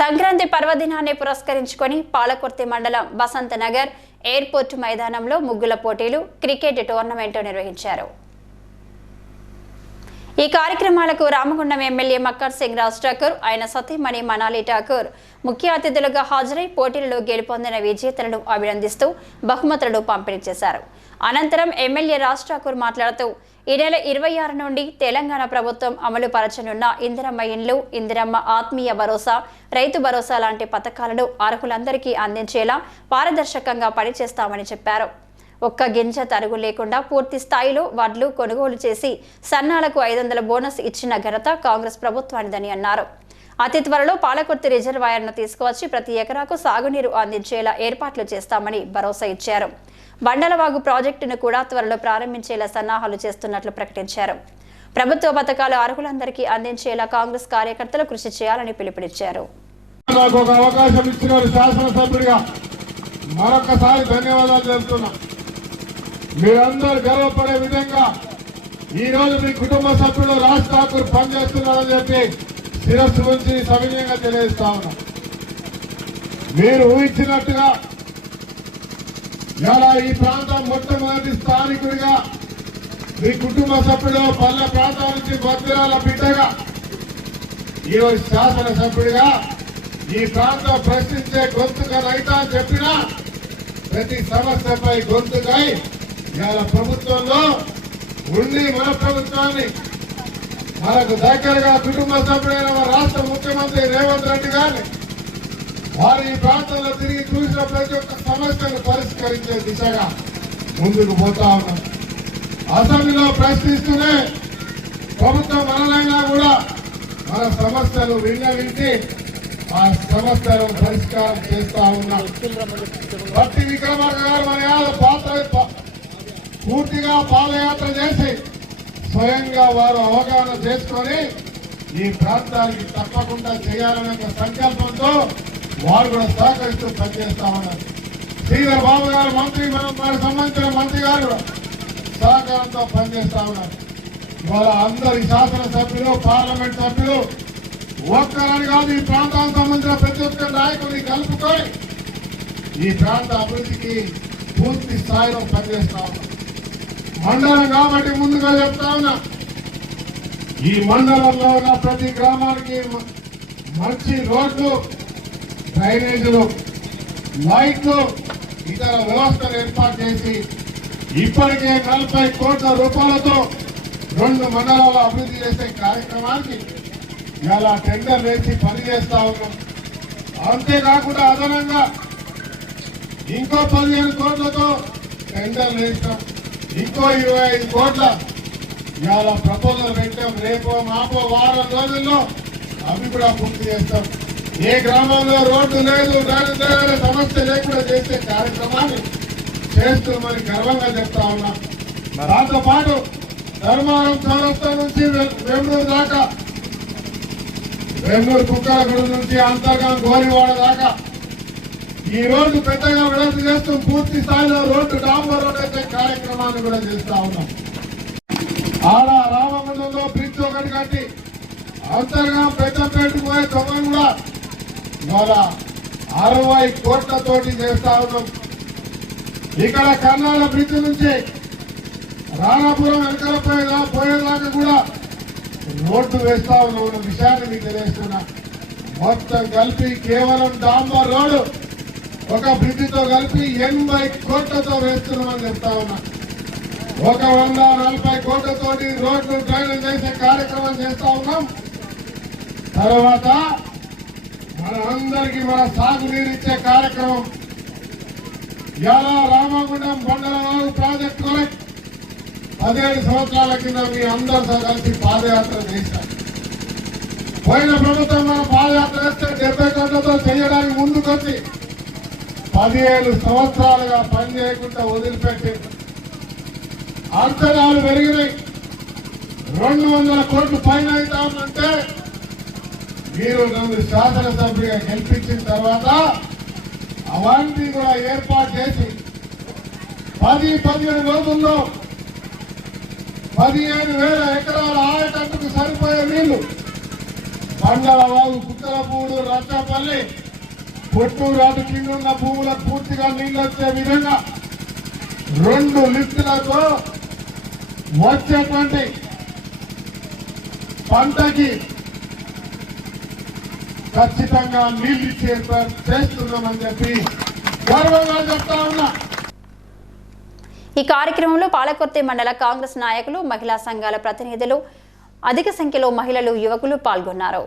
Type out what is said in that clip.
సంక్రాంతి పర్వదినాన్ని పురస్కరించుకొని పాలకుర్తి మండలం బసంత నగర్ ఎయిర్పోర్ట్ మైదానంలో ముగ్గుల పోటీలు క్రికెట్ టోర్నమెంట్ నిర్వహించారు. ఈ కార్యక్రమాలకు రామగుండం ఎమ్మెల్యే మక్కర్ సింగ్ రాజ్ ఠాకూర్ ఆయన సతీమణి మనాలి ఠాకూర్ ముఖ్య అతిథులుగా హాజరై పోటీలలో గెలుపొందిన విజేతలను అభినందిస్తూ బహుమతులను పంపిణీ చేశారు. అనంతరం ఎమ్మెల్యే రాజ్ ఠాకూర్ మాట్లాడుతూ ఈ నెల ఇరవై ఆరు నుండి తెలంగాణ ప్రభుత్వం అమలు పరచనున్న ఇందిరమ్మ ఇండ్లు ఇందిరమ్మ ఆత్మీయ భరోసా రైతు భరోసా లాంటి పథకాలను అర్హులందరికీ అందించేలా పారదర్శకంగా పనిచేస్తామని చెప్పారు. ఒక్క గింజ తరుగు లేకుండా పూర్తి స్థాయిలో వడ్లు కొనుగోలు చేసి సన్నాలకు ఐదు వందల బోనస్ ఇచ్చిన ఘనత కాంగ్రెస్ ప్రభుత్వానిదని అన్నారు. అతి త్వరలో పాలకుర్తి రిజర్వాయర్ను తీసుకువచ్చి ప్రతి ఎకరాకు సాగునీరు అందించేలా ఏర్పాట్లు చేస్తామని భరోసా ఇచ్చారు. బండలవాగు ప్రాజెక్టును కూడా త్వరలో ప్రారంభించేలా సన్నాహాలు చేస్తున్నట్లు ప్రకటించారు. ప్రభుత్వ పథకాలు అర్హులందరికీ అందించేలా కాంగ్రెస్ కార్యకర్తలు కృషి చేయాలని పిలుపునిచ్చారు. నాకు ఒక అవకాశం ఇచ్చిన శాసనసభ్యుడిగా మరొకసారి ధన్యవాదాలు తెలుపుతున్నా. మీరందరూ గర్వపడే విధంగా ఈ రోజు మీ కుటుంబ సభ్యులు రాజ్ ఠాకూర్ పనిచేస్తున్నారని చెప్పి శిరస్సు గురించి సవినయంగా తెలియజేస్తా ఉన్నా. మీరు ఊహించినట్టుగా ఇలా ఈ ప్రాంతం మొట్టమొదటి స్థానికుడిగా మీ కుటుంబ సభ్యుడు పల్లె ప్రాంతం నుంచి భద్రాల బిడ్డగా ఈరోజు శాసనసభ్యుడిగా ఈ ప్రాంతం ప్రశ్నించే గొంతుగా రైతా అని చెప్పినా ప్రతి సమస్యపై గొంతుకై ఇవాళ ప్రభుత్వంలో ఉండి మన ప్రభుత్వాన్ని మనకు దగ్గరగా కుటుంబ సభ్యుడైన మన రాష్ట్ర ముఖ్యమంత్రి రేవంత్ రెడ్డి గారిని వారు ఈ ప్రాంతంలో తిరిగి చూసిన ప్రతి ఒక్క సమస్యను పరిష్కరించే దిశగా ముందుకు పోతా ఉన్నాం. అసెంబ్లీలో ప్రశ్నిస్తూనే ప్రభుత్వం మనలైనా కూడా మన సమస్యలు విన్నవించి ఆ సమస్యలను పరిష్కారం చేస్తా ఉన్నాం. భక్తి విక్రమార్క గారు మన పాత్ర పూర్తిగా పాదయాత్ర చేసి స్వయంగా వారు అవగాహన చేసుకొని ఈ ప్రాంతానికి తప్పకుండా చేయాలనే సంకల్పంతో వారు కూడా సహకరిస్తూ పనిచేస్తామన్నారు. శ్రీధర్ బాబు గారు మంత్రి వారికి సంబంధించిన మంత్రి గారు సహకారంతో పనిచేస్తామన్నారు. ఇవాళ అందరి శాసనసభ్యులు పార్లమెంట్ సభ్యులు ఒక్కరని కాదు ఈ ప్రాంతానికి సంబంధించిన ప్రతి ఒక్క నాయకుడిని కలుపుకొని ఈ ప్రాంత అభివృద్ధికి పూర్తి స్థాయిలో పనిచేస్తా ఉన్నాం మండలం కాబట్టి ముందుగా చెప్తా ఉన్నా. ఈ మండలంలో ఉన్న ప్రతి గ్రామానికి మంచి రోడ్లు డ్రైనేజీలు లైట్లు ఇతర వ్యవస్థలు ఏర్పాటు చేసి ఇప్పటికే నలభై కోట్ల రూపాయలతో రెండు మండలాలు అభివృద్ధి చేసే కార్యక్రమానికి ఇలా టెండర్ వేసి పనిచేస్తా ఉన్నాం. అంతేకాకుండా అదనంగా ఇంకో పదిహేను కోట్లతో టెండర్ వేస్తాం. ఇంకో ఇరవై ఐదు కోట్ల ఇవాళ ప్రపోజల్ పెట్టాం రేపో మాపో వారం రోజుల్లో అవి కూడా పూర్తి చేస్తాం. ఏ గ్రామంలో రోడ్డు లేదు అనే సమస్య లేకుండా చేసే కార్యక్రమాన్ని చేస్తూ మరి గర్వంగా చెప్తా ఉన్నాం. దాంతో పాటు ధర్మారం చౌరస్తా నుంచి వేమూరు దాకా వేమూరు కుక్కలగూడ నుంచి అంతర్గం గోరివాడ దాకా ఈ రోడ్డు పెద్దగా విడత చేస్తూ పూర్తి స్థాయిలో రోడ్డు డాంబర్ రోడ్ అయితే కార్యక్రమాన్ని కూడా చేస్తా ఉన్నాం. ఆడ రామగుండంలో బ్రిడ్జ్ ఒకటి కట్టి అంతగా పెద్దపేట పోయే దొంగ కూడా ఇవాళ అరవై కోట్లతోటి చేస్తా ఉన్నాం. ఇక్కడ కర్ణాల బ్రిడ్జ్ నుంచి రాణాపురం వెనకాల పోయేదా పోయేదాకా కూడా రోడ్డు వేస్తా ఉన్న విషయాన్ని మీకు తెలియస్తున్నా మొత్తం కలిపి కేవలం డాంబర్ రోడ్డు ఒక బ్రిడ్జితో కలిపి ఎనభై కోట్లతో వేస్తున్నామని చెప్తా ఉన్నా. ఒక వంద నలభై కోట్లతోటి రోడ్లు డ్రైనేజ్ చేసే కార్యక్రమం చేస్తా ఉన్నాం. తర్వాత మన అందరికి మన సాగునీరు ఇచ్చే కార్యక్రమం. ఎలా రామగుండం బండలవాగు ప్రాజెక్ట్ కొరకు పదిహేడు సంవత్సరాల కింద మీ అందరితో కలిసి పాదయాత్ర చేశారు పోయిన ప్రభుత్వం మన పాదయాత్ర చేస్తే డెబ్బై కోట్లతో చేయడానికి ముందుకొచ్చి పదిహేడు సంవత్సరాలుగా పని చేయకుండా వదిలిపెట్టి అంచనాలు పెరిగినాయి. రెండు వందల కోట్లు పైన అవుతామంటే మీరు నన్ను శాసనసభ్యుగా గెలిపించిన తర్వాత అవన్నీ కూడా ఏర్పాటు చేసి పది పదిహేను రోజుల్లో పదిహేను వేల ఎకరాల ఆయకట్టుకు సరిపోయే నీళ్ళు. పండలవాగు కుక్కలపూడు రచ్చపల్లి పొట్టు అటు కింద ఉన్న భూములకు పూర్తిగా నీళ్ళు వచ్చే విధంగా రెండు లిఫ్టులతో వచ్చేటువంటి పంటకి ఖచ్చితంగా నీళ్ళు ఇచ్చే చేస్తున్నామని చెప్పి గర్వంగా చెప్తా ఉన్నా. ఈ కార్యక్రమంలో పాలకొర్తి మండల కాంగ్రెస్ నాయకులు మహిళా సంఘాల ప్రతినిధులు అధిక సంఖ్యలో మహిళలు యువకులు పాల్గొన్నారు.